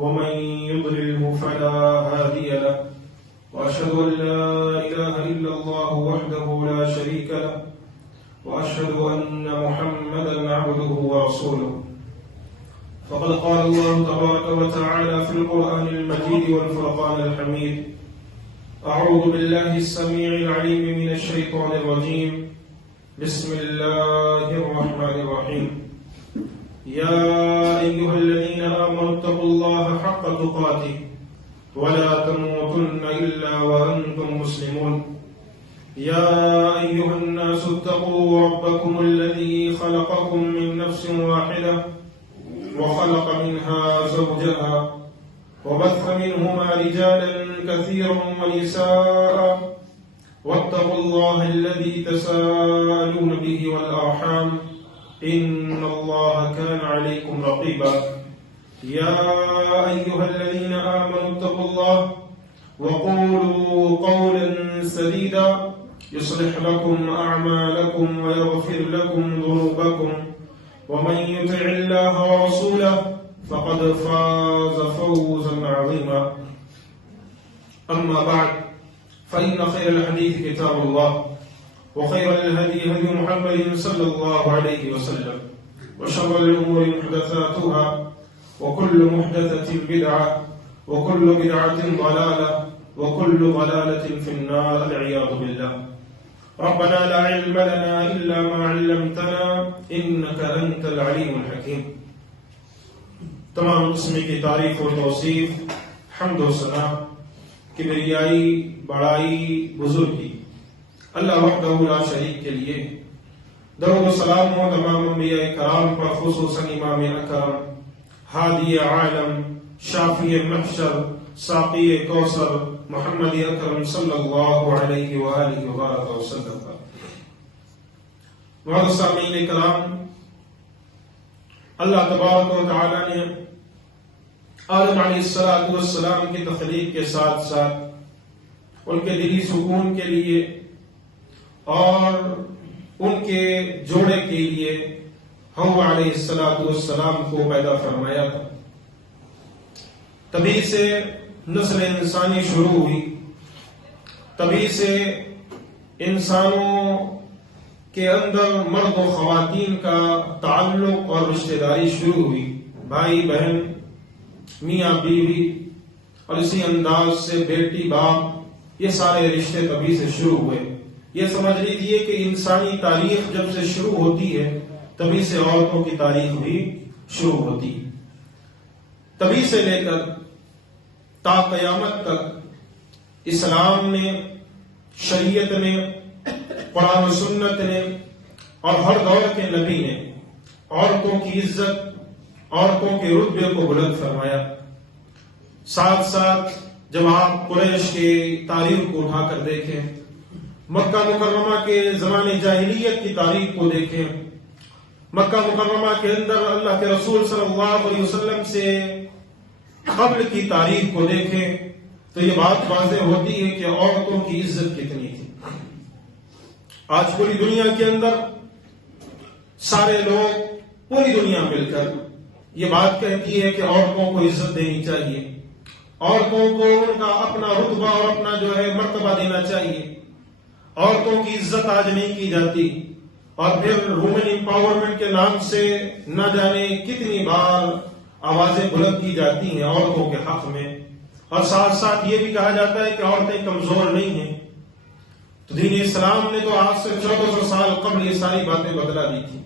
ومن يضلله فلا هادي له وأشهد أن لا إله إلا الله وحده لا شريك له وأشهد أن محمدا عبده ورسوله. فقد قال الله تبارك وتعالى في القرآن المجيد والفرقان الحميد: أعوذ بالله السميع العليم من الشيطان الرجيم. بسم الله الرحمن الرحيم. يا أيها الذين آمنوا اتقوا الله حق تقاته ولا تموتن إلا وأنتم مسلمون. يا أيها الناس اتقوا ربكم الذي خلقكم من نفس واحدة وخلق منها زوجها وبث منهما رجالا كثيرا ونساء واتقوا الله الذي تساءلون به والأرحام إن الله كان عليكم رقيبا. يا أيها الذين آمنوا اتقوا الله وقولوا قولا سديدا يصلح لكم أعمالكم ويغفر لكم ذنوبكم ومن يطع الله ورسوله فقد فاز فوزا عظيما. أما بعد، فإن خير الحديث كتاب الله وخير الهدي هدي محمد صلى الله عليه وسلم وشر الأمور محدثاتها وكل محدثة بدعة وكل بدعة ضلالة وكل ضلالة في النار والعياذ بالله. ربنا لا علم لنا إلا ما علمتنا إنك أنت العليم الحكيم. تمام قسم کی تعریف و توصیف، حمد و ثنا، کبریائی، بڑائی، بزرگی اللہ وحدہ لا شریک کے لیے. درود و سلام ہو تمام انبیاء کرام پر، خصوصاً امام اکرم، ہادی عالم، شافی محشر، ساقی کوثر، محمد اکرم صلی اللہ علیہ وآلہ وبارک وسلم. معزز سامعین کرام، اللہ تبارک و تعالی نے آدم علیہ السلام کی تخلیق کے ساتھ ساتھ ان کے دلی سکون کے لیے اور ان کے جوڑے کے لیے حوا علیہ السلام کو پیدا فرمایا تھا. تبھی سے نسل انسانی شروع ہوئی، تبھی سے انسانوں کے اندر مرد و خواتین کا تعلق اور رشتہ داری شروع ہوئی، بھائی بہن، میاں بیوی، اور اسی انداز سے بیٹی باپ، یہ سارے رشتے تبھی سے شروع ہوئے. یہ سمجھ لیجیے کہ انسانی تاریخ جب سے شروع ہوتی ہے تبھی سے عورتوں کی تاریخ بھی شروع ہوتی ہے. تبھی سے لے کر تا قیامت تک اسلام نے، شریعت نے، قرآن و سنت نے اور ہر دور کے نبی نے عورتوں کی عزت، عورتوں کے رتبے کو بلند فرمایا. ساتھ ساتھ جب آپ قریش کی تاریخ کو اٹھا کر دیکھیں، مکہ مکرمہ کے زمانے جاہلیت کی تاریخ کو دیکھیں، مکہ مکرمہ کے اندر اللہ کے رسول صلی اللہ علیہ وسلم سے قبل کی تاریخ کو دیکھیں، تو یہ بات واضح ہوتی ہے کہ عورتوں کی عزت کتنی تھی. آج پوری دنیا کے اندر سارے لوگ، پوری دنیا مل کر یہ بات کہتی ہے کہ عورتوں کو عزت دینی چاہیے، عورتوں کو ان کا اپنا رتبہ اور اپنا جو ہے مرتبہ دینا چاہیے. عورتوں کی عزت آج نہیں کی جاتی، اور پھر وومن امپاورمنٹ کے نام سے نہ جانے کتنی بار آوازیں بلند کی جاتی ہیں عورتوں کے حق میں، اور ساتھ ساتھ یہ بھی کہا جاتا ہے کہ عورتیں کمزور نہیں ہیں. تو دین اسلام نے تو آج سے 1400 سال قبل یہ ساری باتیں بدلا دی تھی.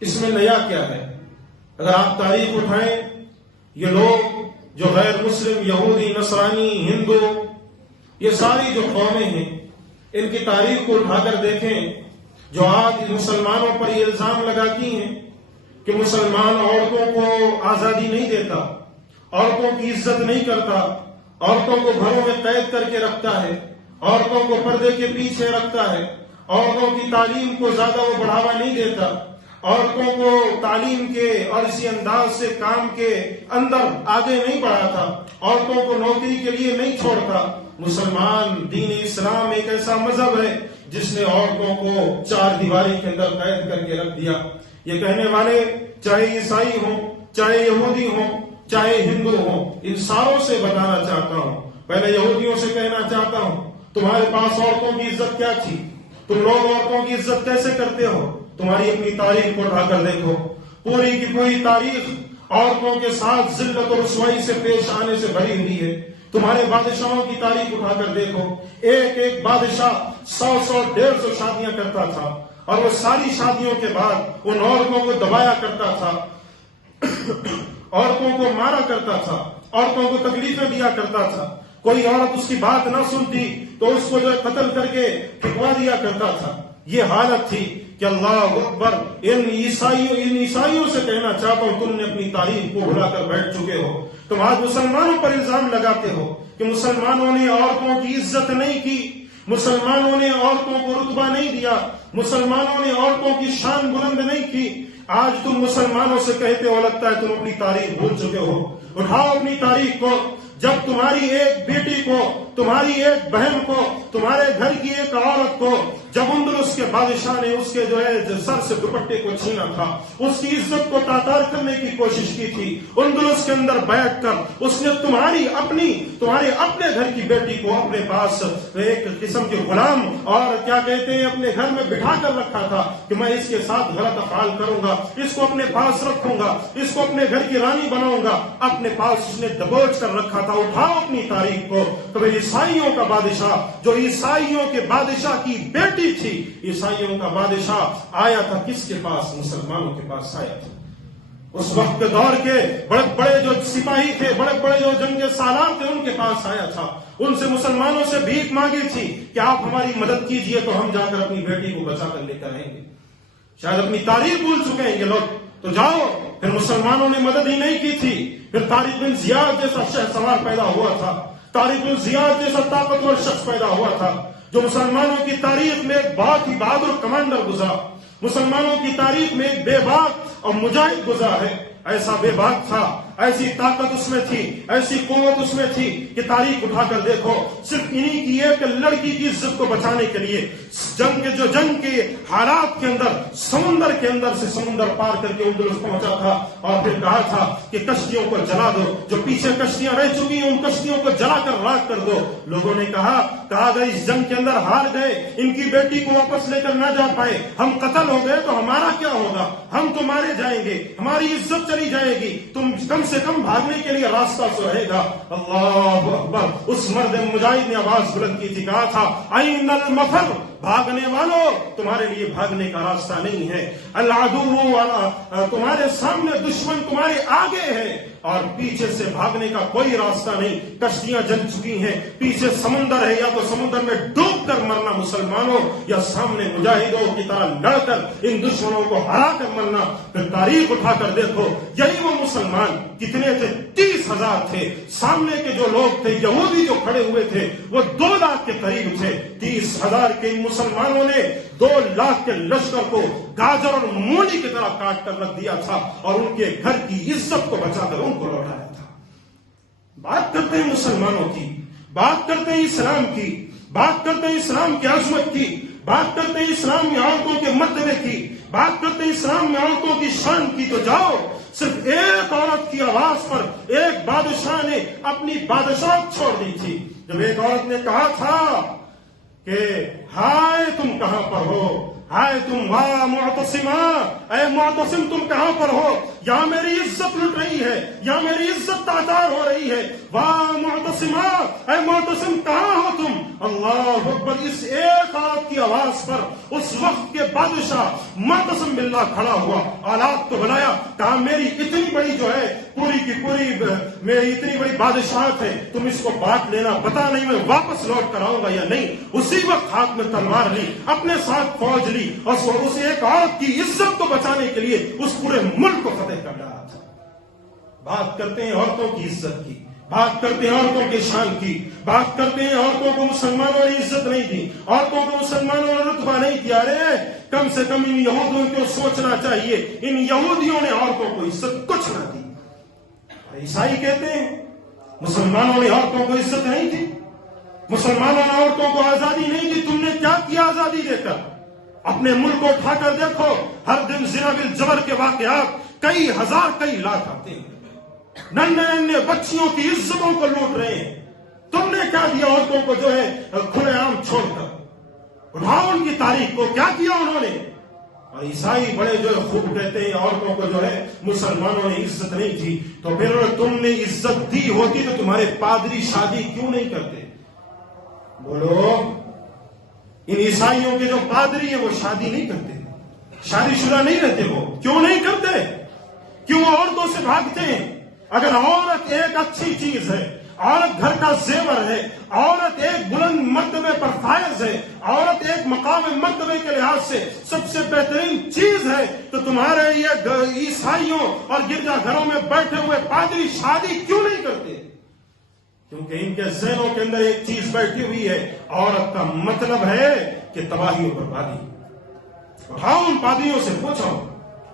اس میں نیا کیا ہے؟ اگر آپ تاریخ اٹھائیں، یہ لوگ جو غیر مسلم، یہودی، نصرانی، ہندو، یہ ساری جو قومیں ہیں، ان کی تاریخ کو اٹھا کر دیکھیں. جو آج مسلمانوں پر یہ الزام لگاتی ہیں کہ مسلمان عورتوں کو آزادی نہیں دیتا، عورتوں کی عزت نہیں کرتا، عورتوں کو گھروں میں قید کر کے رکھتا ہے، عورتوں کو پردے کے پیچھے رکھتا ہے، عورتوں کی تعلیم کو زیادہ وہ بڑھاوا نہیں دیتا، عورتوں کو تعلیم کے اور اسی انداز سے کام کے اندر آگے نہیں بڑھاتا، عورتوں کو نوکری کے لیے نہیں چھوڑتا. مسلمان دین اسلام ایک ایسا مذہب ہے جس نے عورتوں کو چار دیواری کے اندر قید کر کے رکھ دیا. یہ کہنے والے چاہے عیسائی ہوں، چاہے یہودی ہوں، چاہے ہندو ہوں، ان ساروں سے بتانا چاہتا ہوں. پہلے یہودیوں سے کہنا چاہتا ہوں تمہارے پاس عورتوں کی عزت کیا تھی؟ تم لوگ عورتوں کی عزت کیسے کرتے ہو؟ تمہاری اپنی تاریخ کو اٹھا کر دیکھو. پوری کی پوری تاریخ عورتوں کے ساتھ ذلت اور رسوائی سے پیش آنے سے بھری ہوئی ہے. تمہارے بادشاہوں کی تاریخ اٹھا کر دیکھو. ایک ایک بادشاہ 100-150 شادیاں کرتا تھا، اور وہ ساری شادیوں کے بعد ان عورتوں کو دبایا کرتا تھا، عورتوں کو مارا کرتا تھا، عورتوں کو تکلیفیں دیا کرتا تھا. کوئی عورت اس کی بات نہ سنتی تو اس کو جو ہے قتل کر کے پھینکوا دیا کرتا تھا. یہ حالت تھی کہ اللہ اکبر. ان عیسائیوں سے کہنا چاہتا ہوں تم نے اپنی تاریخ کو بھلا کر بیٹھ چکے ہو. تم آج مسلمانوں پر الزام لگاتے ہو کہ مسلمانوں نے عورتوں کی عزت نہیں کی، مسلمانوں نے عورتوں کو رتبہ نہیں دیا، مسلمانوں نے عورتوں کی شان بلند نہیں کی. آج تم مسلمانوں سے کہتے ہو لگتا ہے تم اپنی تاریخ بھول چکے ہو. اٹھاؤ اپنی تاریخ کو. جب تمہاری ایک بیٹی کو، تمہاری ایک بہن کو، تمہارے گھر کی ایک عورت کو جب اندلس کے بادشاہ نے اس کے جو ہے سر سے دوپٹے کو چھینا تھا، اس کی عزت کو تاتار کرنے کی کوشش کی تھی، اندلس کے اندر بیٹھ کر اس نے تمہارے اپنے گھر کی بیٹی کو اپنے پاس ایک قسم کے غلام اور کیا کہتے ہیں اپنے گھر میں بٹھا کر رکھا تھا کہ میں اس کے ساتھ غلط افعال کروں گا، اس کو اپنے پاس رکھوں گا، اس کو اپنے گھر کی رانی بناؤں گا. اپنے پاس اس نے دبوچ کر رکھا تھا. اٹھاؤ اپنی تاریخ کو. تو عیسائیوں کا بادشاہ جو عیسائیوں کے بادشاہ کی بیٹی تھی، عیسائیوں کا بادشاہ آیا تھا کس کے پاس؟ مسلمانوں کے پاس آیا تھا. اس وقت کے دور کے بڑے بڑے جو سپاہی تھے، بڑے بڑے جو جنگ سالار تھے، ان کے پاس آیا تھا. ان سے مسلمانوں سے بھیک مانگی تھی کہ آپ ہماری مدد کیجئے تو ہم جا کر اپنی بیٹی کو بچا کر لے کر آئیں گے. شاید اپنی تاریخ بھول چکے ہیں یہ لوگ. تو جاؤ. پھر مسلمانوں نے مدد ہی نہیں کی تھی. پھر طارق بن زیاد جیسا شہسوار پیدا ہوا تھا، طارق بن زیاد جیسا طاقتور شخص پیدا ہوا تھا جو مسلمانوں کی تاریخ میں ایک بہت ہی بہادر کمانڈر گزرا، مسلمانوں کی تاریخ میں ایک بے باک اور مجاہد گزرا ہے. ایسا بے باک تھا، ایسی طاقت اس میں تھی، ایسی قوت اس میں تھی کہ تاریخ اٹھا کر دیکھو. صرف انہی کی ایک لڑکی کی عزت کو بچانے کے لیے جنگ کے حالات کے اندر سمندر کے اندر سے سمندر پار کر کے اندلس پہنچا تھا اور پھر کہا تھا کہ کشتیوں کو جلا دو، جو پیچھے کشتیاں رہ چکی ہیں ان کشتیوں کو جلا کر راکھ کر دو. لوگوں نے کہا اگر اس جنگ کے اندر ہار گئے، ان کی بیٹی کو واپس لے کر نہ جا پائے، ہم قتل ہو گئے تو ہمارا کیا ہوگا؟ ہم تو مارے جائیں گے، ہماری عزت چلی جائے گی. تم کم سے کم بھاگنے کے لیے راستہ تو رہے گا. اللہ اکبر. اس مرد مجاہد نے آواز بلند کی تھی، کہا تھا این المفر، بھاگنے والوں تمہارے لیے بھاگنے کا راستہ نہیں ہے. العدو والا، تمہارے سامنے دشمن تمہارے آگے ہے اور پیچھے سے بھاگنے کا کوئی راستہ نہیں. کشتیاں جل چکی ہیں، پیچھے سمندر ہے، یا تو سمندر میں ڈوب کر مرنا مسلمانوں، یا سامنے مجاہدوں کی طرح لڑ کر ان دشمنوں کو ہرا کر مرنا. پھر تاریخ اٹھا کر دیکھو، یہی وہ مسلمان کتنے تھے؟ 30,000 تھے. سامنے کے جو لوگ تھے یہودی جو کھڑے ہوئے تھے وہ 2 لاکھ کے قریب تھے. 30,000 کے مسلمانوں نے 2 لاکھ کے لشکر کو گاجر اور مولی کی طرح کاٹ کر رکھ دیا تھا اور ان کے گھر کی عزت کو بچا کر ان کو لوٹایا تھا. بات کرتے ہیں مسلمانوں کی، بات کرتے ہیں اسلام کی، بات کرتے ہیں اسلام کی عظمت کی، بات کرتے ہیں اسلام میں عورتوں کے مرتبے کی، بات کرتے ہیں اسلام میں عورتوں کی شان کی. تو جاؤ. صرف ایک عورت کی آواز پر ایک بادشاہ نے اپنی بادشاہت چھوڑ دی تھی. جب ایک عورت نے کہا تھا کہ ہائے تم کہاں پر ہو، ہائے تم واہ معتصمہ، اے معتصم تم کہاں پر ہو، یا میری عزت لٹ رہی ہے، یا میری عزت تاتار ہو رہی ہے. واہ معتصمہ، اے معتصم کہاں ہو تم. اللہ اکبر. اس ایک عورت کی آواز پر اس وقت کے بادشاہ معتصم باللہ کھڑا ہوا، آلات کو بلایا، کہا میری اتنی بڑی جو ہے پوری کی پوری میری اتنی بڑی بادشاہت ہے، تم اس کو بانٹ لینا، پتا نہیں میں واپس لوٹ کر آؤں گا یا نہیں. اسی وقت ہاتھ میں تلوار لی، اپنے ساتھ فوج لی اور اس ایک عورت کی عزت کو بچانے کے لیے اس پورے ملک کو فتح کر ڈالا تھا. بات کرتے ہیں عورتوں کی عزت کی، بات کرتے ہیں عورتوں کے شان کی، بات کرتے ہیں عورتوں کو مسلمانوں نے عزت نہیں دی، عورتوں کو مسلمانوں نے رتبہ نہیں دیا. ارے کم سے کم ان یہودیوں کو سوچنا چاہیے، ان یہودیوں نے عورتوں کو عزت کچھ نہ دی. عیسائی کہتے ہیں مسلمانوں نے عورتوں کو عزت نہیں دی، مسلمانوں نے عورتوں کو آزادی نہیں دی. تم نے کیا کیا آزادی دے کر؟ اپنے ملک کو اٹھا کر دیکھو، ہر دن زنا بالجبر کے واقعات کئی ہزار کئی لاکھ آتے ہیں. ننھے ننھے بچیوں کی عزتوں کو لوٹ رہے ہیں. تم نے کیا دیا عورتوں کو جو ہے کھلے عام چھوڑ کر؟ اٹھاؤ ان کی تاریخ کو، کیا کیا انہوں نے؟ اور عیسائی بڑے جو ہے خوب کہتے ہیں عورتوں کو جو ہے مسلمانوں نے عزت نہیں دی. تو پھر تم نے عزت دی ہوتی تو تمہارے پادری شادی کیوں نہیں کرتے؟ بولو، ان عیسائیوں کے جو پادری ہیں وہ شادی نہیں کرتے، شادی شدہ نہیں رہتے. وہ کیوں نہیں کرتے؟ کیوں عورتوں سے بھاگتے ہیں؟ اگر عورت ایک اچھی چیز ہے، عورت گھر کا زیور ہے، عورت ایک بلند مرتبے پر فائز ہے، عورت ایک مقام مرتبے کے لحاظ سے سب سے بہترین چیز ہے، تو تمہارے یہ عیسائیوں اور گرجا گھروں میں بیٹھے ہوئے پادری شادی کیوں نہیں کرتے؟ کیونکہ ان کے ذہنوں کے اندر ایک چیز بیٹھی ہوئی ہے، عورت کا مطلب ہے کہ تباہی و بربادی. اٹھاؤ ان پادریوں سے پوچھو،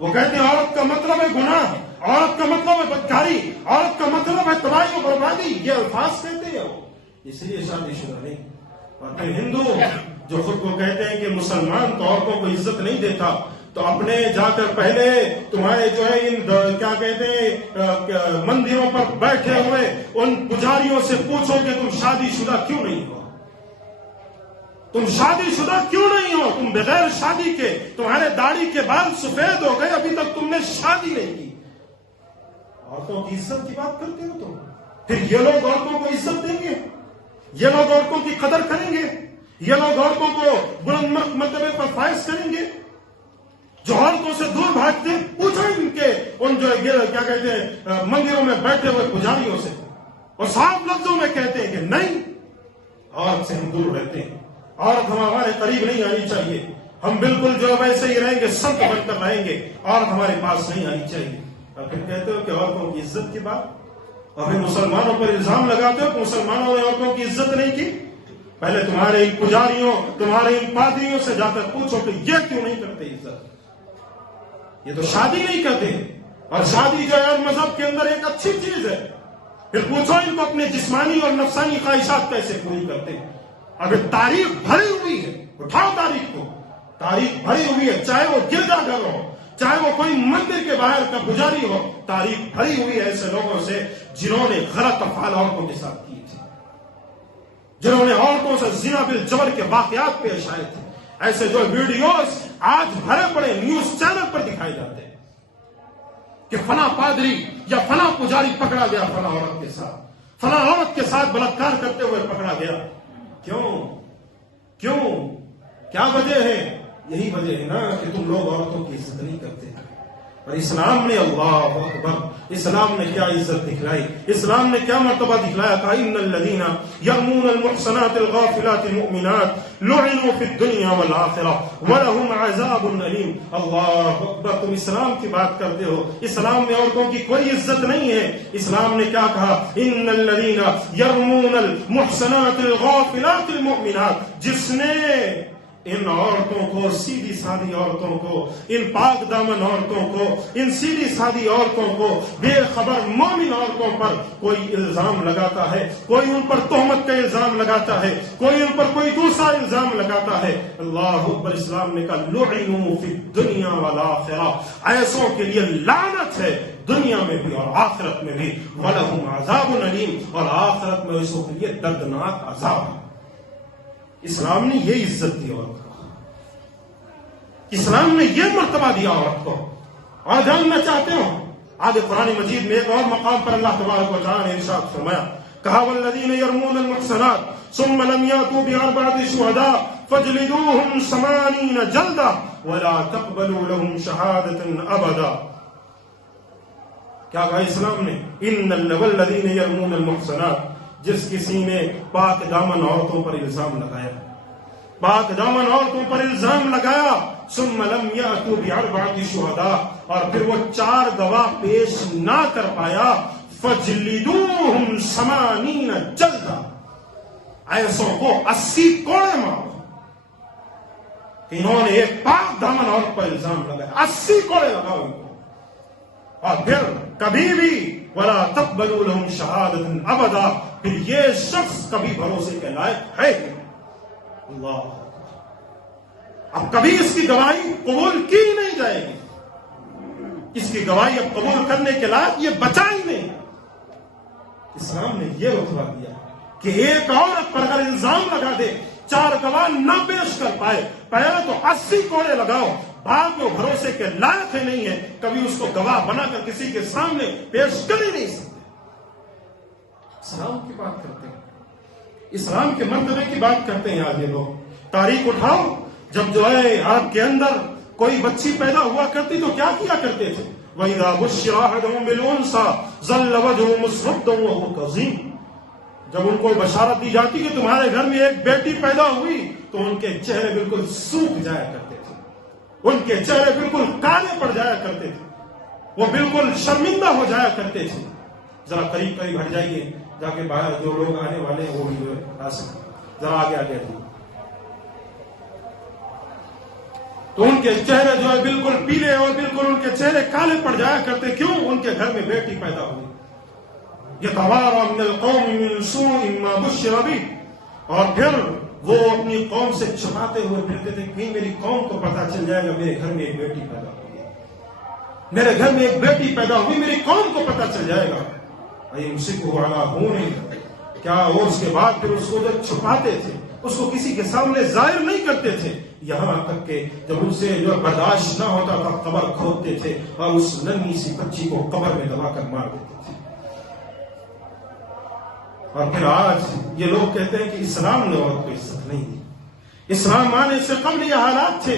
وہ کہتے ہیں عورت کا مطلب ہے گناہ، عورت کا مطلب ہے بدکاری، عورت کا مطلب ہے تباہی و بربادی. یہ الفاظ کہتے ہیں وہ، اس لیے شادی شدہ نہیں. اور پھر ہندو جو خود کو کہتے ہیں کہ مسلمان تو عورتوں کو عزت نہیں دیتا، تو اپنے جا کر پہلے تمہارے جو ہے ان کیا کہتے ہیں مندروں پر بیٹھے ہوئے ان پجاریوں سے پوچھو کہ تم شادی شدہ کیوں نہیں ہو؟ تم شادی شدہ کیوں نہیں ہو؟ تم بغیر شادی کے، تمہارے داڑھی کے بال سفید ہو گئے، ابھی تک تم نے شادی نہیں کی. عورتوں کی عزت کی بات کرتے ہو تم؟ پھر یہ لوگ عورتوں کو عزت دیں گے؟ یہ لوگ عورتوں کی قدر کریں گے؟ یہ لوگ عورتوں کو بلند مرتبے پر فائز کریں گے؟ جو عورتوں سے دور بھاگتے، پوچھو ان کے ان جو کیا کہتے ہیں مندروں میں بیٹھے ہوئے پجاریوں سے، اور صاف لفظوں میں کہتے ہیں کہ نہیں، عورت سے ہم دور رہتے ہیں، عورت ہمارے قریب نہیں آنی چاہیے، ہم بالکل جو ویسے ہی رہیں گے، سنت بن کر رہیں گے، عورت ہمارے پاس نہیں آنی چاہیے. اور پھر کہتے ہو کہ عورتوں کی عزت کی بات، اور پھر مسلمانوں پر الزام لگاتے ہو کہ مسلمانوں نے عورتوں کی عزت نہیں کی. پہلے تمہارے ان پجاریوں، تمہارے ان پادریوں سے جا کر پوچھو کہ یہ کیوں نہیں کرتے عزت؟ یہ تو شادی نہیں کرتے، اور شادی جو ہے مذہب کے اندر ایک اچھی چیز ہے. پھر پوچھو ان کو اپنے جسمانی اور نفسانی خواہشات کیسے پوری کرتے ہیں. اگر تاریخ بھری ہوئی ہے، اٹھاؤ تاریخ کو، تاریخ بھری ہوئی ہے، چاہے وہ گرجا گھر ہو، چاہے وہ کوئی مندر کے باہر کا پجاری ہو، تاریخ بھری ہوئی ہے ایسے لوگوں سے جنہوں نے غلط افعال عورتوں کے ساتھ کیے تھے، جنہوں نے عورتوں سے زنا بالجبر کے واقعات پیش آئے تھے. ایسے جو ویڈیوز آج بھرے پڑے نیوز چینل پر دکھائے جاتے ہیں کہ فلاں پادری یا فلاں پجاری پکڑا گیا فلاں عورت کے ساتھ، فلاں عورت کے ساتھ بلاತ್ಕಾರ کرتے ہوئے پکڑا گیا. کیوں کیا وجہ ہے؟ یہی وجہ ہے نا کہ تم لوگ عورتوں کی عزت نہیں کرتے. اور اسلام نے، اللہ اکبر، اسلام نے کیا عزت دکھلائی، اسلام نے کیا مرتبہ دکھلایا. کہا ان الذین یرمون المحصنات الغافلات المؤمنات لعنوا فی الدنیا والآخرہ ولہم عذاب علیم. اللہ اکبر، تم اسلام کی بات کرتے ہو، اسلام میں عورتوں کی کوئی عزت نہیں ہے. اسلام نے کیا کہا؟ ان الذین یرمون المحصنات الغافلات المؤمنات، جس نے ان عورتوں کو، سیدھی سادھی عورتوں کو، ان پاک دامن عورتوں کو، ان سیدھی سادھی عورتوں کو، بے خبر مومن عورتوں پر کوئی الزام لگاتا ہے، کوئی ان پر تہمت کا الزام لگاتا ہے، کوئی ان پر کوئی دوسرا الزام لگاتا ہے. اللہ اکبر، اسلام نے کہا لعنوا فی الدنیا والآخرہ، ایسوں کے لیے لعنت ہے دنیا میں بھی اور آخرت میں بھی. ولہم عذاب علیم، اور آخرت میں ایسوں کے لیے دردناک عذاب ہے. اسلام نے یہ عزت دی عورت کو، اسلام نے یہ مرتبہ دیا عورت کو. اور جاننا چاہتے ہو آگے قرآن مجید میں ایک اور مقام پر اللہ تبارک و تعالیٰ نے ارشاد فرمایا، کہا والذین یرمون المحصنات ثم لم یاتوا باربعۃ شہداء فاجلدوہم 80 جلدہ ولا تقبلوا لهم شہادۃ ابدا. کیا کہا اسلام نے؟ ان والذین یرمون المحصنات، جس کسی نے پاک دامن عورتوں پر الزام لگایا، پاک دامن عورتوں پر الزام لگایا، ثم لم یاتوا باربعۃ شہداء، اور پھر وہ 4 گواہ پیش نہ کر پایا، فجلدوہم 80 جلدہ، ایسوں کو 80 کوڑے مارو. انہوں نے ایک پاک دامن عورت پر الزام لگایا، 80 کوڑے لگاؤ ان کو. اور پھر کبھی بھی ولا تقبلوا لهم شہادۃ ابدا، پھر یہ شخص کبھی بھروسے کے لائق ہے کہ اللہ، اب کبھی اس کی گواہی قبول کی نہیں جائے گی، اس کی گواہی اب قبول کرنے کے لائق یہ بچا ہی نہیں. اسلام نے یہ رتبہ دیا کہ ایک عورت پر اگر الزام لگا دے 4 گواہ نہ پیش کر پائے، پہلے تو 80 کوڑے لگاؤ، بعد میں بھروسے کے لائق ہے نہیں ہے، کبھی اس کو گواہ بنا کر کسی کے سامنے پیش کر ہی نہیں سکتے۔ اسلام کی بات کرتے ہیں، اسلام کے مرتبے کی بات کرتے ہیں آج یہ لوگ۔ تاریخ اٹھاؤ، جب جو ہے آپ کے اندر کوئی بچی پیدا ہوا کرتی تو کیا کیا کرتے تھے؟ وَإِذَا بُشِّرَ أَحَدُهُم بِالْأُنثَىٰ ظَلَّ وَجْهُهُ مُسْوَدًّا وَهُوَ كَظِيمٌ، جب ان کو بشارت دی جاتی کہ تمہارے گھر میں ایک بیٹی پیدا ہوئی تو ان کے چہرے بالکل سوکھ جایا کرتے تھے، ان کے چہرے بالکل کالے پڑ جایا کرتے تھے، وہ بالکل شرمندہ ہو جایا کرتے تھے۔ ذرا قریب قریب ہٹ جائیے، جا کے باہر جو لوگ آنے والے ہیں وہ بھی جو ہے آ سکتے، ذرا آگے آگے آئیے۔ تو ان کے چہرے جو ہے بالکل پیلے اور بالکل ان کے چہرے کالے پڑ جایا کرتے، کیوں؟ ان کے گھر میں بیٹی پیدا ہوئی۔ یتوارا من القوم من سوء ما بشر به، اور پھر وہ اپنی قوم سے چھپاتے ہوئے پھرتے تھے، کہیں میری قوم کو پتا چل جائے گا میرے گھر میں ایک بیٹی پیدا ہوئی ہے، میرے گھر میں ایک بیٹی پیدا ہوئی، میری قوم کو پتا چل جائے گا۔ ایمسکہ علی ہون، کیا اور اس کے بعد پھر اس کو جو چھپاتے تھے، اس کو کسی کے سامنے ظاہر نہیں کرتے تھے، یہاں تک کہ جب ان سے جو برداشت نہ ہوتا تھا قبر کھودتے تھے اور اس ننھی سی بچی کو قبر میں دبا کر مار دیتے تھے۔ اور پھر آج یہ لوگ کہتے ہیں کہ اسلام نے عورت کو عزت نہیں دی۔ اسلام آنے سے قبل یہ حالات تھے،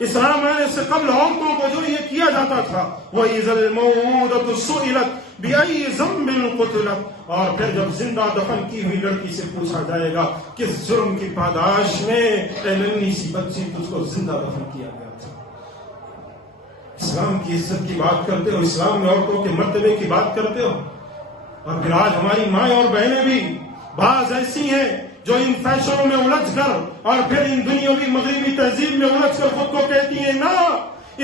اسلام آنے سے قبل عورتوں کو جو یہ کیا جاتا تھا، وَإِذَا الْمَوْءُودَةُ سُئِلَتْ بِأَيِّ ذَنبٍ قُتِلَتْ، اور پھر جب زندہ دفن کی ہوئی لڑکی سے پوچھا جائے گا کس جرم کی پاداش میں اے ننھی سی بچی تجھ کو زندہ دفن کیا گیا تھا۔ اسلام کی عزت کی بات کرتے ہو، اسلام میں عورتوں کے مرتبے کی بات کرتے ہو، اور پھر آج ہماری مائیں اور بہنیں بھی بعض ایسی ہیں جو ان فیشنوں میں الجھ کر اور پھر ان دنیاوی مغربی تہذیب میں الجھ کر خود کو کہتی ہیں نا،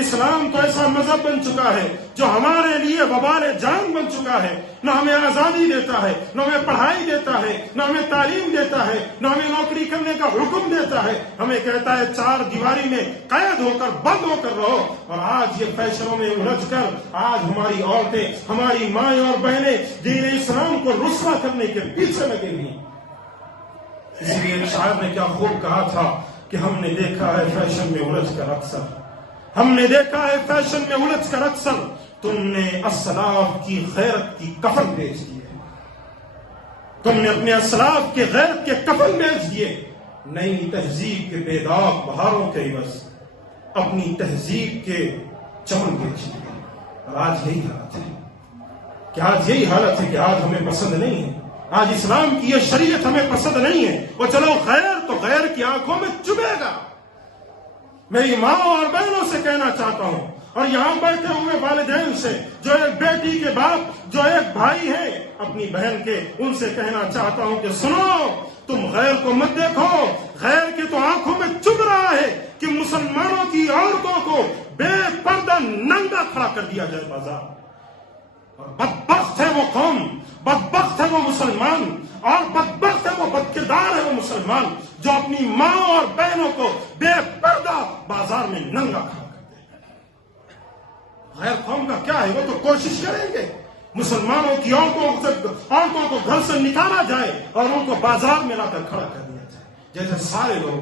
اسلام تو ایسا مذہب بن چکا ہے جو ہمارے لیے وبال جان بن چکا ہے، نہ ہمیں آزادی دیتا ہے، نہ ہمیں پڑھائی دیتا ہے، نہ ہمیں تعلیم دیتا ہے، نہ ہمیں نوکری کرنے کا حکم دیتا ہے، ہمیں کہتا ہے 4 دیواری میں قید ہو کر بند ہو کر رہو۔ اور آج یہ فیشنوں میں الجھ کر آج ہماری عورتیں، ہماری مائیں اور بہنیں دین اسلام کو رسوا کرنے کے پیچھے لگے ہوئی۔ اس لیے ایک شاعر نے کیا خوب کہا تھا کہ ہم نے دیکھا ہے فیشن میں الجھ کر اکثر، ہم نے دیکھا ہے فیشن میں الجھ کر اکثر، تم نے اسلاف کی غیرت کی کفن بیچ دیے، تم نے اپنے اسلاف کے غیرت کے کفن بیچ دیے، نئی تہذیب کے بے داغ بہاروں کے عوض اپنی تہذیب کے چمن بیچ دیے۔ اور آج یہی حالت ہے کہ آج ہمیں پسند نہیں ہے، آج اسلام کی یہ شریعت ہمیں پسند نہیں ہے، اور چلو غیر تو غیر کی آنکھوں میں چبھے گا۔ میری ماں اور بہنوں سے کہنا چاہتا ہوں، اور یہاں بیٹھے ہوئے والدین سے جو ایک بیٹی کے باپ، جو ایک بھائی ہے اپنی بہن کے، ان سے کہنا چاہتا ہوں کہ سنو، تم غیر کو مت دیکھو، غیر کے تو آنکھوں میں چبھ رہا ہے کہ مسلمانوں کی عورتوں کو بے پردہ ننگا کھڑا کر دیا جائے بازار۔ اور بدبخت ہے وہ قوم، بدبخت ہے وہ مسلمان، اور بدبخت ہے وہ بدکردار ہے وہ مسلمان جو اپنی ماں اور بہنوں کو بے پردہ بازار میں ننگا کھڑا کرتے ہیں۔ غیر قوم کا کیا ہے، وہ تو کوشش کریں گے مسلمانوں کی عورتوں کو گھر سے نکالا جائے اور ان کو بازار میں لا کر کھڑا کر دیا جائے جیسے سارے لوگ۔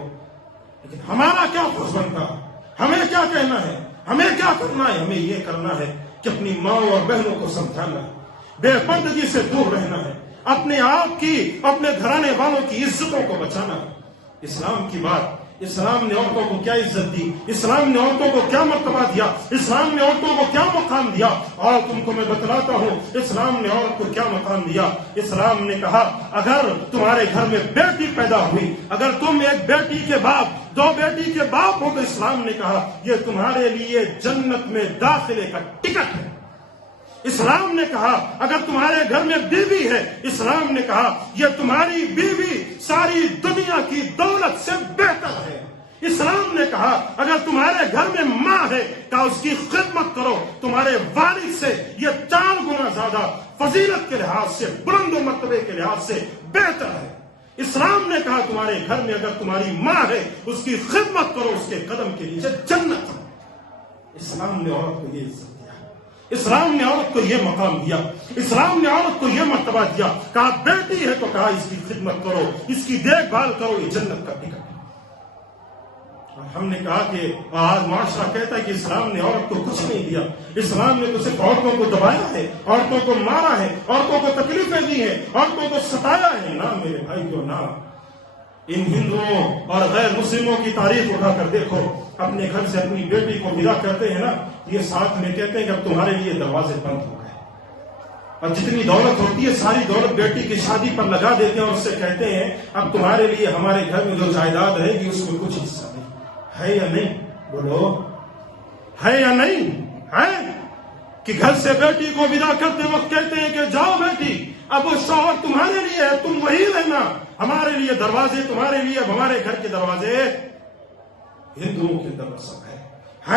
لیکن ہمارا کیا فرض بنتا، ہمیں کیا کہنا ہے، ہمیں کیا کرنا ہے؟ ہمیں یہ کرنا ہے کہ اپنی ماں اور بہنوں کو سمجھانا ہے، بے پردگی سے دور رہنا ہے، اپنے آپ کی، اپنے گھرانے والوں کی عزتوں کو بچانا ہے۔ اسلام کی بات، اسلام نے عورتوں کو کیا عزت دی، اسلام نے عورتوں کو کیا مرتبہ دیا، اسلام نے عورتوں کو کیا مقام دیا، اور تم کو میں بتلاتا ہوں اسلام نے عورت کو کیا مقام دیا۔ اسلام نے کہا اگر تمہارے گھر میں بیٹی پیدا ہوئی، اگر تم ایک بیٹی کے باپ، 2 بیٹی کے باپ ہو، تو اسلام نے کہا یہ تمہارے لیے جنت میں داخلے کا ٹکٹ ہے۔ اسلام نے کہا اگر تمہارے گھر میں بیوی ہے، اسلام نے کہا یہ تمہاری بیوی ساری دنیا کی دولت سے بہتر ہے۔ اسلام نے کہا اگر تمہارے گھر میں ماں ہے تو اس کی خدمت کرو، تمہارے والد سے یہ 4 گنا زیادہ فضیلت کے لحاظ سے، بلند و مرتبے کے لحاظ سے بہتر ہے۔ اسلام نے کہا تمہارے گھر میں اگر تمہاری ماں ہے اس کی خدمت کرو، اس کے قدم کے نیچے جنت ہے۔ اسلام نے عورت کو یہ عزت دیا، اسلام نے عورت کو یہ مقام دیا، اسلام نے عورت کو یہ مرتبہ دیا، کہا بیٹی ہے تو کہا اس کی خدمت کرو، اس کی دیکھ بھال کرو، یہ جنت کا ٹکٹ ہے۔ اور ہم نے کہا کہ آج معاشرہ کہتا ہے کہ اسلام نے عورت کو کچھ نہیں دیا، اسلام نے تو صرف عورتوں کو دبایا ہے، عورتوں کو مارا ہے، عورتوں کو تکلیفیں دی ہیں، عورتوں کو ستایا ہے۔ نہ میرے بھائی کو نہ، ان ہندوؤں اور غیر مسلموں کی تاریخ اٹھا کر دیکھو، اپنے گھر سے اپنی بیٹی کو ودا کرتے ہیں نا، یہ ساتھ میں کہتے ہیں کہ اب تمہارے لیے دروازے بند ہو گئے، اور جتنی دولت ہوتی ہے ساری دولت بیٹی کی شادی پر لگا دیتے ہیں، اور اس سے کہتے ہیں اب تمہارے لیے ہمارے گھر میں جو جائیداد رہے گی اس میں کچھ حصہ نہیں ہے۔ یا نہیں؟ بولو، ہے یا نہیں؟ ہے کہ گھر سے بیٹی کو ودا کرتے وقت کہتے ہیں کہ جاؤ بیٹی، اب وہ شوہر تمہارے لیے ہے، تم وہی رہنا، ہمارے لیے دروازے تمہارے لیے، اب ہمارے گھر کے دروازے ہندوؤں کے اندر رسم ہے،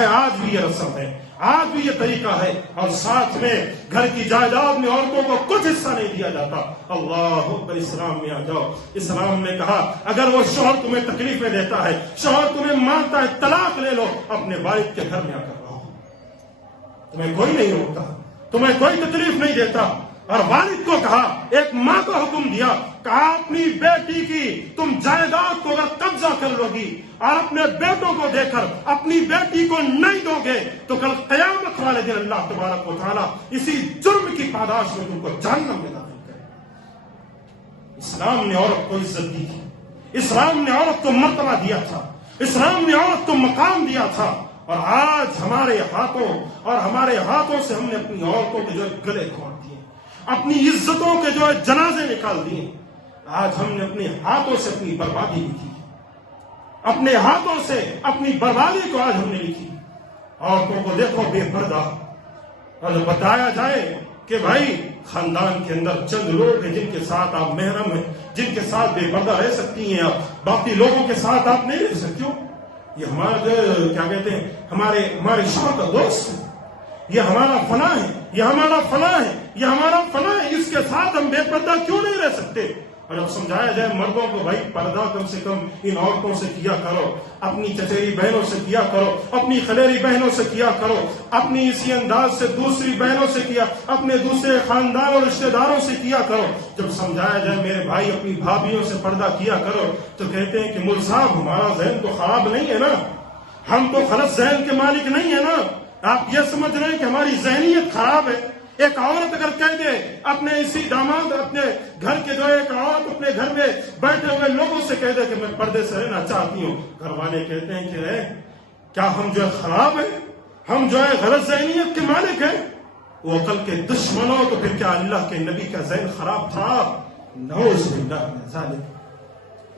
آج بھی یہ رسم ہے، آج بھی یہ طریقہ ہے، اور ساتھ میں گھر کی جائیداد میں عورتوں کو کچھ حصہ نہیں دیا جاتا۔ اللہ اکبر، اسلام میں آ جاؤ۔ اسلام نے کہا اگر وہ شوہر تمہیں تکلیفیں دیتا ہے، شوہر تمہیں مارتا ہے، طلاق لے لو، اپنے والد کے گھر میں آ کر رہو، تمہیں کوئی نہیں روکتا، تمہیں کوئی تکلیف نہیں دیتا۔ اور والد کو کہا، ایک ماں کو حکم دیا، کہا اپنی بیٹی کی تم جائیداد کو اگر قبضہ کر لو گی اور اپنے بیٹوں کو دے کر اپنی بیٹی کو نہیں دو گے تو کل قیامت والے دن اللہ تبارک و تعالیٰ اسی جرم کی پاداش میں تم کو جہنم میں داخل کرے۔ اسلام نے عورت کو عزت دی، اسلام نے عورت کو مرتبہ دیا تھا، اسلام نے عورت کو مقام دیا تھا، اور آج ہمارے ہاتھوں سے ہم نے اپنی عورتوں کے جو گلے کھول دیے، اپنی عزتوں کے جو جنازے نکال دیے۔ آج ہم نے اپنے ہاتھوں سے اپنی بربادی لکھی، اپنے ہاتھوں سے اپنی بربادی کو آج ہم نے لکھی۔ عورتوں کو دیکھو بے پردہ، اور بتایا جائے کہ بھائی خاندان کے اندر چند لوگ ہیں جن کے ساتھ آپ محرم ہیں، جن کے ساتھ بے پردہ رہ سکتی ہیں آپ، باقی لوگوں کے ساتھ آپ نہیں رہ سکتی ہو۔ یہ ہمارا کیا کہتے ہیں، ہمارے شوہر کا دوست ہے، یہ ہمارا فلاں ہے، یہ ہمارا فلاں ہے، یہ ہمارا فلاں ہے، اس کے ساتھ ہم بے پردہ کیوں نہیں رہ سکتے؟ اور جب سمجھایا جائے مردوں کو بھائی پردہ کم سے کم ان عورتوں سے کیا کرو، اپنی چچیری بہنوں سے کیا کرو، اپنی خلیری بہنوں سے کیا کرو، اپنی اسی انداز سے دوسری بہنوں سے کیا، اپنے دوسرے خاندان اور رشتہ داروں سے کیا کرو۔ جب سمجھایا جائے میرے بھائی اپنی بھابھیوں سے پردہ کیا کرو تو کہتے ہیں کہ مول صاحب ہمارا ذہن تو خراب نہیں ہے نا، ہم تو غلط ذہن کے مالک نہیں ہیں نا، آپ یہ سمجھ رہے ہیں کہ ہماری ذہنیت خراب ہے۔ ایک عورت اگر کہہ دے اپنے اسی داماد اپنے گھر کے جو ایک عورت اپنے گھر میں بیٹھے ہوئے لوگوں سے کہہ دے کہ میں پردے سے رہنا چاہتی ہوں، گھر والے کہتے ہیں کہ کیا ہم جو ہے خراب ہیں، ہم جو ہے غلط ذہنیت کے مالک ہیں؟ وہ عقل کے دشمنوں، تو پھر کیا اللہ کے نبی کا ذہن خراب تھا؟ نعوذ باللہ من ذالک۔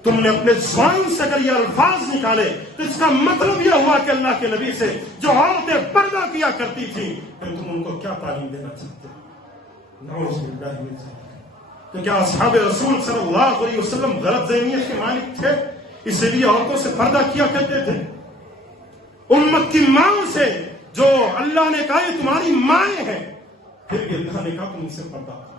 تم نے اپنے زبان سے اگر یہ الفاظ نکالے تو اس کا مطلب یہ ہوا کہ اللہ کے نبی سے جو عورتیں پردہ کیا کرتی تھیں پھر تم ان کو کیا تعلیم دینا چاہتے ہو؟ نعوذ باللہ من ذالک۔ تو کیا اصحاب رسول صلی اللہ علیہ وسلم غلط ذہنیت کے مالک تھے اسی لیے عورتوں سے پردہ کیا کرتے تھے؟ امت کی ماں سے جو اللہ نے کہا یہ تمہاری مائیں ہیں، پھر بھی اللہ نے کہا تم ان سے پردہ کرو،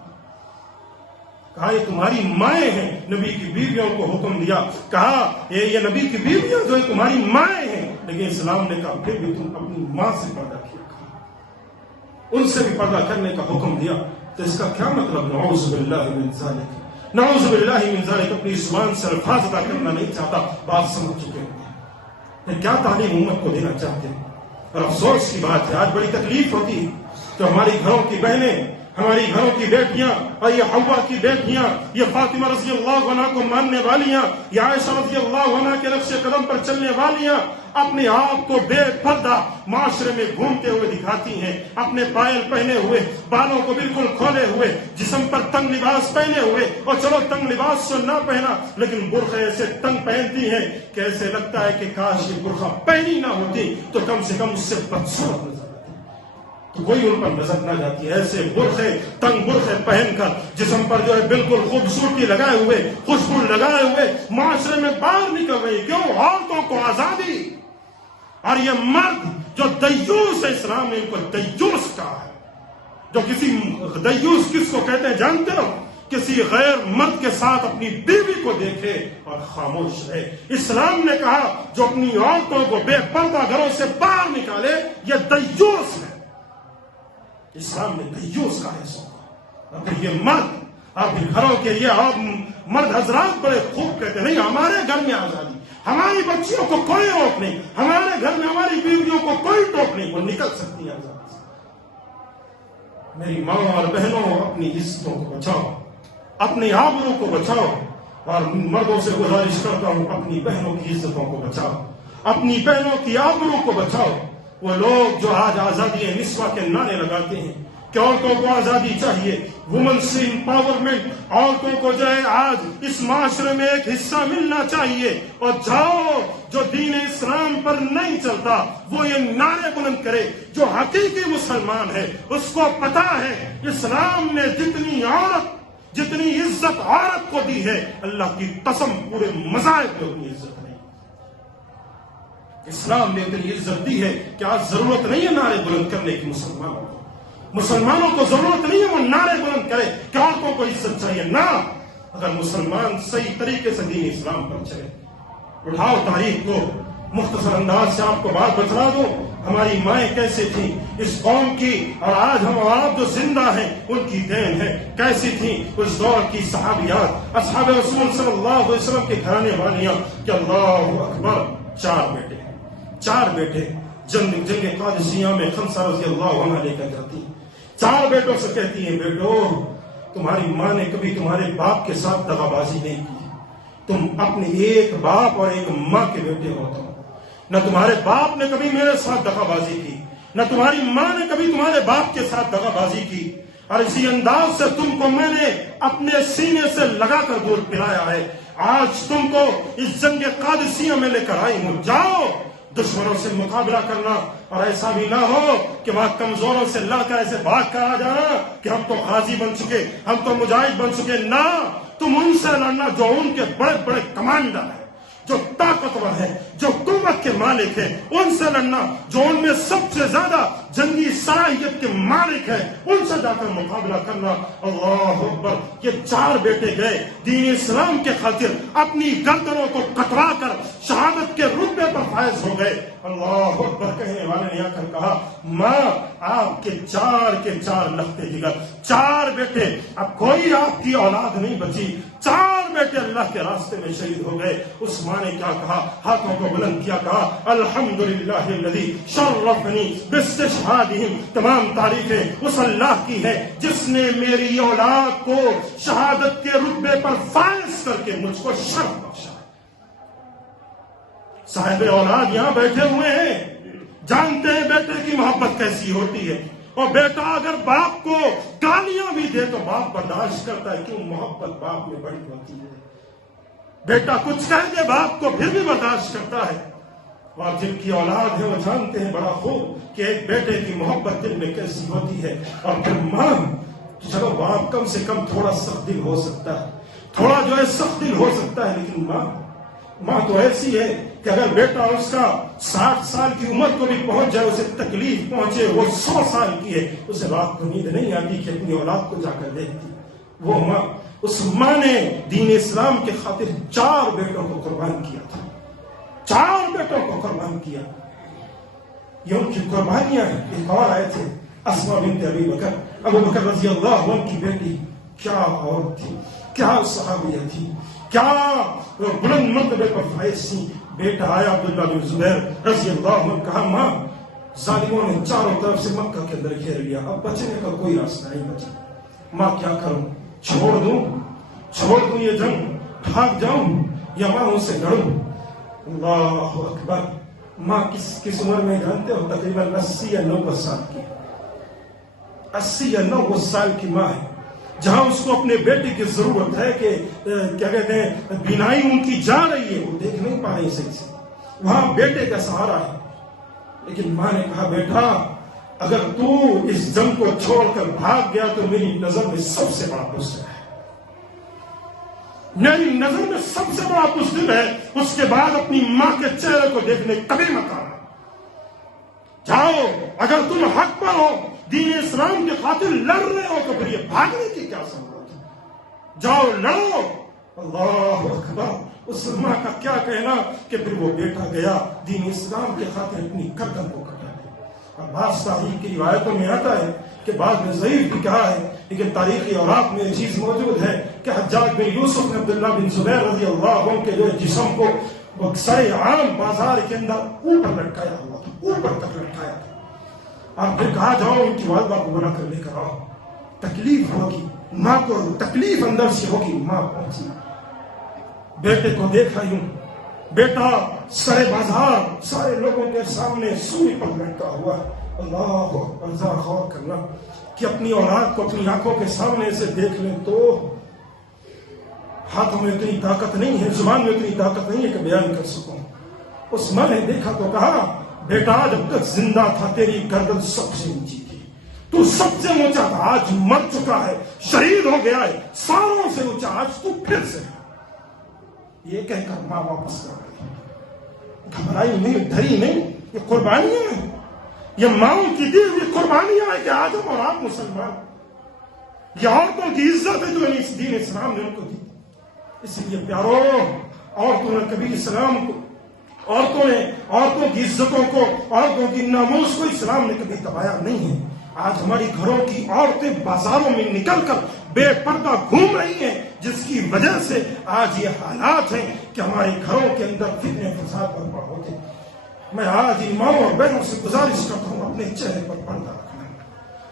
کہا یہ تمہاری مائیں ہیں۔ نبی کی بیویوں کو حکم دیا، کہا یہ نبی کی بیویاں جو ہے تمہاری مائیں ہیں، لیکن اسلام نے کہا پھر بھی تم اپنی ماں سے پردہ کیا کرو، ان سے بھی پردہ کرنے کا حکم دیا۔ تو اس کا کیا مطلب؟ نعوذ باللہ من ذالک، نعوذ باللہ من ذالک۔ اپنی زبان سے الفاظ ادا کرنا نہیں چاہتا، بات سمجھ چکے ہیں کیا تعلیم امت کو دینا چاہتے ہیں۔ اور افسوس کی بات ہے آج بڑی تکلیف ہوتی ہے تو ہماری گھروں کی بہنیں، ہماری گھروں کی بیٹیاں، اور یہ حوا کی بیٹیاں، یہ فاطمہ رضی اللہ عنہ کو ماننے والیاں، یہ عائشہ رضی اللہ عنہ کے نقش قدم پر چلنے والیاں اپنے آپ کو بے پردہ معاشرے میں گھومتے ہوئے دکھاتی ہیں، اپنے پائل پہنے ہوئے، بالوں کو بالکل کھولے ہوئے، جسم پر تنگ لباس پہنے ہوئے، اور چلو تنگ لباس تو نہ پہنا لیکن برقع ایسے تنگ پہنتی ہیں کہ ایسے لگتا ہے کہ کاش یہ برقع پہنی نہ ہوتی تو کم سے کم اس سے بدصورت نظر تو کوئی ان پر نظر نہ جاتی ہے۔ ایسے برقعے، تنگ برقعے پہن کر جسم پر جو ہے بالکل خوبصورتی لگائے ہوئے، خوشبو لگائے ہوئے معاشرے میں باہر نکل رہی۔ کیوں؟ عورتوں کو آزادی۔ اور یہ مرد جو دیوس ہے، اسلام نے ان کو دیوس کہا ہے۔ جو کسی دیوس کس کو کہتے ہیں جانتے ہو؟ کسی غیر مرد کے ساتھ اپنی بیوی کو دیکھے اور خاموش رہے۔ اسلام نے کہا جو اپنی عورتوں کو بے پردہ گھروں سے باہر نکالے یہ دیوس ہے۔ اسلام نے دیوس کا ہے سوکا. اور پھر یہ مرد آپ کے گھروں کے یہ آپ مرد حضرات بڑے خوب کہتے ہیں نہیں ہمارے گھر میں آزادی, ہماری بچیوں کو کوئی روک نہیں, ہمارے گھر میں ہماری بیویوں کو کوئی ٹوک نہیں, وہ نکل سکتی ہیں آزادی سے. میری ماں اور بہنوں اپنی عزتوں کو بچاؤ, اپنی آبروں کو بچاؤ, اور مردوں سے گزارش کرتا ہوں اپنی بہنوں کی عزتوں کو بچاؤ, اپنی بہنوں کی آبروں کو بچاؤ. وہ لوگ جو آج آزادی نسواں کے نعرے لگاتے ہیں کہ عورتوں کو آزادی چاہیے, وومنس امپاورمنٹ, عورتوں کو جو ہے آج اس معاشرے میں ایک حصہ ملنا چاہیے, اور جاؤ جو دین اسلام پر نہیں چلتا وہ یہ نعرے بلند کرے. جو حقیقی مسلمان ہے اس کو پتا ہے اسلام نے جتنی عزت عورت کو دی ہے, اللہ کی قسم پورے مذاہب کو اتنی عزت نہیں. اسلام نے اتنی عزت دی ہے کہ آج ضرورت نہیں ہے نعرے بلند کرنے کی. مسلمانوں کو ضرورت نہیں ہے وہ نعرے بلند کرے کہ عورتوں کو عزت چاہیے. نہ, اگر مسلمان صحیح طریقے سے دین اسلام پر چلے. اٹھاؤ تاریخ کو, مختصر انداز سے آپ کو بات بتلا دوں ہماری مائیں کیسے تھیں اس قوم کی, اور آج ہم آپ جو زندہ ہیں ان کی دین ہے. کیسی تھیں اس دور کی صحابیات, اصحاب رسول صلی اللہ علیہ وسلم کے گھرانے والیاں, کہ اللہ اکبر, 4 بیٹے جنگ قادسیہ میں خمسہ رضی اللہ عنہ لے کر جاتی. 4 بیٹوں سے کہتی ہیں بیٹو تمہاری ماں نے کبھی تمہارے باپ کے ساتھ دغا بازی نہیں کی, تم اپنے ایک باپ اور ایک ماں کے بیٹے ہوتے ہو. نہ تمہارے باپ نے کبھی میرے ساتھ دغا بازی کی, نہ تمہاری ماں نے کبھی تمہارے باپ کے ساتھ دغا بازی کی, اور اسی انداز سے تم کو میں نے اپنے سینے سے لگا کر دودھ پلایا ہے. آج تم کو اس جنگ قادسیہ میں لے کر آئی ہوں. جاؤ دشمنوں سے مقابلہ کرنا, اور ایسا بھی نہ ہو کہ وہاں کمزوروں سے لڑ کر ایسے بھاگ کر آ جانا کہ ہم تو غازی بن چکے, ہم تو مجاہد بن چکے. نہ, تم ان سے لڑنا جو ان کے بڑے بڑے کمانڈر ہیں, جو طاقتور ہیں, جو قوت کے مالک ہیں. ان سے لڑنا جو ان میں سب سے زیادہ جنگی صلاحیت کے مالک ہیں, ان سے جا کر مقابلہ کرنا. اللہ اکبر. یہ 4 بیٹے گئے دین اسلام کے خاطر, اپنی گردنوں کو کٹوا کر شہادت کے رتبے پر فائز ہو گئے. اللہ اکبر. کہنے والے نے آ کر کہا ماں آپ کے 4 لختے جگر, 4 بیٹے, اب کوئی آپ کی اولاد نہیں بچی, 4 بیٹے اللہ کے راستے میں شہید ہو گئے. اس ماں نے کیا کہا, ہاتھوں کو بلند کیا, کہا الحمدللہ الذی شرفنی باستشہادہم. تمام تعریفیں اس اللہ کی ہے جس نے میری اولاد کو شہادت کے رتبے پر فائز کر کے مجھ کو شرف بخشا. صاحب اولاد یہاں بیٹھے ہوئے ہیں, جانتے ہیں بیٹے کی محبت کیسی ہوتی ہے. اور بیٹا اگر باپ کو گالیاں بھی دے تو باپ برداشت کرتا ہے, کیوں محبت باپ میں بڑی ہوتی ہے. بیٹا کچھ کہہ دے باپ کو پھر بھی برداشت کرتا ہے. اور جن کی اولاد ہے وہ جانتے ہیں بڑا خوب کہ ایک بیٹے کی محبت دل میں کیسی ہوتی ہے. اور پھر ماں, چلو باپ کم سے کم تھوڑا سخت دل ہو سکتا ہے, تھوڑا جو ہے سخت دل ہو سکتا ہے, لیکن ماں تو ایسی ہے کہ اگر بیٹا اس کا 60 سال کی عمر کو بھی پہنچ جائے, اسے تکلیف پہنچے, وہ 100 سال کی ہے, اسے رات کو نیند نہیں آتی کہ اپنی اولاد کو جا کر دیکھتی. وہ ماں, اس ماں نے دین اسلام کے خاطر 4 بیٹوں کو قربان کیا تھا, 4 بیٹوں کو قربان کیا. یہ ان کی قربانیاں ہیں. ایک اور آئے تھے اسماء بنت ابی بکر, ابو بکر رضی اللہ عنہ کی بیٹی. کیا عورت تھی, کیا صحابیہ تھی, کیا بلند مرتبے پر فائز تھی. بیٹا آیا عبداللہ بن زبیر رضی اللہ عنہ, کہا ماں ظالموں نے چاروں طرف سے مکہ کے اندر گھیر لیا, اب بچنے کا کوئی راستہ نہیں بچا. ماں کیا کروں, چھوڑ دوں یہ جنگ, بھاگ جاؤں یا ماں سے لڑوں. اللہ اکبر. ماں کس عمر میں جانتے ہو, تقریباً 80 یا 90 سال کی, 80 یا 90 سال کی ماں ہے. جہاں اس کو اپنے بیٹے کی ضرورت ہے کہ کیا کہتے ہیں بینائی ان کی جا رہی ہے, وہ دیکھ نہیں پا رہی صحیح سے, وہاں بیٹے کا سہارا ہے. لیکن ماں نے کہا بیٹا اگر تو اس جنگ کو چھوڑ کر بھاگ گیا تو میری نظر میں سب سے بڑا بزدل ہے, میری نظر میں سب سے بڑا بزدل ہے. اس کے بعد اپنی ماں کے چہرے کو دیکھنے کبھی مت آنا. جاؤ, اگر تم حق پر ہو, دین اسلام کے خاطر لڑ رہے ہو, تو پھر یہ بھاگنے کی کیا ضرورت ہے. جاؤ لڑو. اللہ اکبر. اس ماں کا کیا کہنا کہ پھر وہ بیٹا گیا دین اسلام کے خاطر اپنی گردن کو کٹا دیا. اور بعض تاریخ کی روایتوں میں آتا ہے کہ بعض نے ضعیف بھی کہا ہے، لیکن تاریخی اوراق میں یہ چیز موجود ہے کہ حجاج بن یوسف نے عبداللہ بن زبیر رضی اللہ عنہ کے جو جسم کو سر عام بازار کے اندر اوپر لٹکایا ہوا تھا، اوپر تک لٹکایا تھا، اور پھر کہا جاؤ ان کی والدہ کو بنا کر لے کر آؤ، تکلیف ہوگی ماں کو، تکلیف اندر سے ہوگی۔ ماں پہنچی، بیٹے کو دیکھا یوں، بیٹا سر بازار سارے لوگوں کے سامنے سوئی پر لٹکا ہوا ہے۔ اللہ اکبر، ذرا غور کرنا کہ اپنی اولاد کو اپنی آنکھوں کے سامنے سے دیکھ لیں تو ہاتھوں میں اتنی طاقت نہیں ہے، زبان میں اتنی طاقت نہیں ہے کہ بیان کر سکوں۔ اس ماں نے دیکھا تو کہا بیٹا جب تک زندہ تھا تیری گردن سب سے اونچی تھی، تو سب سے اونچا تھا، آج مر چکا ہے، شہید ہو گیا ہے، ساروں سے اونچا، آج تو پھر سے۔ یہ کہہ کر ماں واپس کر گئی، گھبرائی نہیں، ڈری نہیں۔ یہ قربانیاں ہیں، یہ ماؤں کی دی ہوئی قربانیاں ہیں کہ آج ہم اور آپ مسلمان، یہ عورتوں کی عزت ہے جو اس دین اسلام نے ان کو دی۔ اس لیے پیارو، عورتوں نے کبھی اسلام کو، عورتوں کی عزتوں کو، عورتوں کی ناموس کو اسلام نے کبھی دبایا نہیں ہے۔ آج ہماری گھروں کی عورتیں بازاروں میں نکل کر بے پردہ گھوم رہی ہیں، جس کی وجہ سے آج یہ حالات ہیں کہ ہمارے گھروں کے اندر فتنے فساد برپا ہوتے ہیں۔ میں آج اماموں اور بہنوں سے گزارش کرتا ہوں اپنے چہرے پر پردہ رکھنا،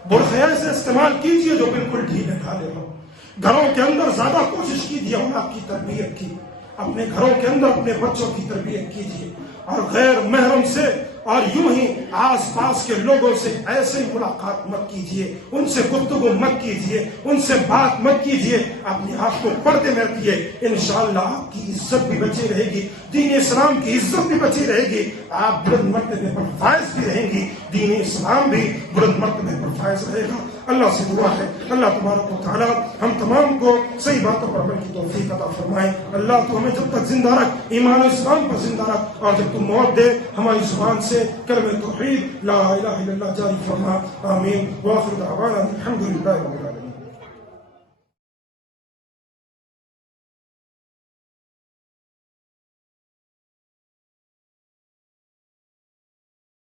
برقع ایسے استعمال کیجئے جو بالکل ڈھیلے ڈھالے ہوں۔ گھروں کے اندر زیادہ کوشش کیجیے اولاد کی تربیت کی، اپنے گھروں کے اندر اپنے بچوں کی تربیت کیجیے، اور غیر محرم سے اور یوں ہی آس پاس کے لوگوں سے ایسے ہی ملاقات مت کیجیے، ان سے گفتگو مت کیجیے، ان سے بات مت کیجیے، اپنے آپ کو پردے میں رکھیے، انشاءاللہ آپ کی عزت بھی بچی رہے گی، دین اسلام کی عزت بھی بچی رہے گی، آپ بلند مرتبے پر فائز بھی رہیں گی، دین اسلام بھی بلند مرتبے پر فائز رہے گا۔ اللہ سے دعا ہے اللہ تبارک و تعالی ہم تمام کو صحیح باتوں پر عمل کی توفیق عطا فرمائے۔ اللہ تو ہمیں جب تک زندہ رکھ، ایمان و اسلام پر زندہ رکھ، اور جب تو موت دے ہماری زبان سے کلمہ توحید لا الہ الا اللہ جاری فرما۔ آمین۔ وآخر دعوانا الحمد للہ رب العالمین۔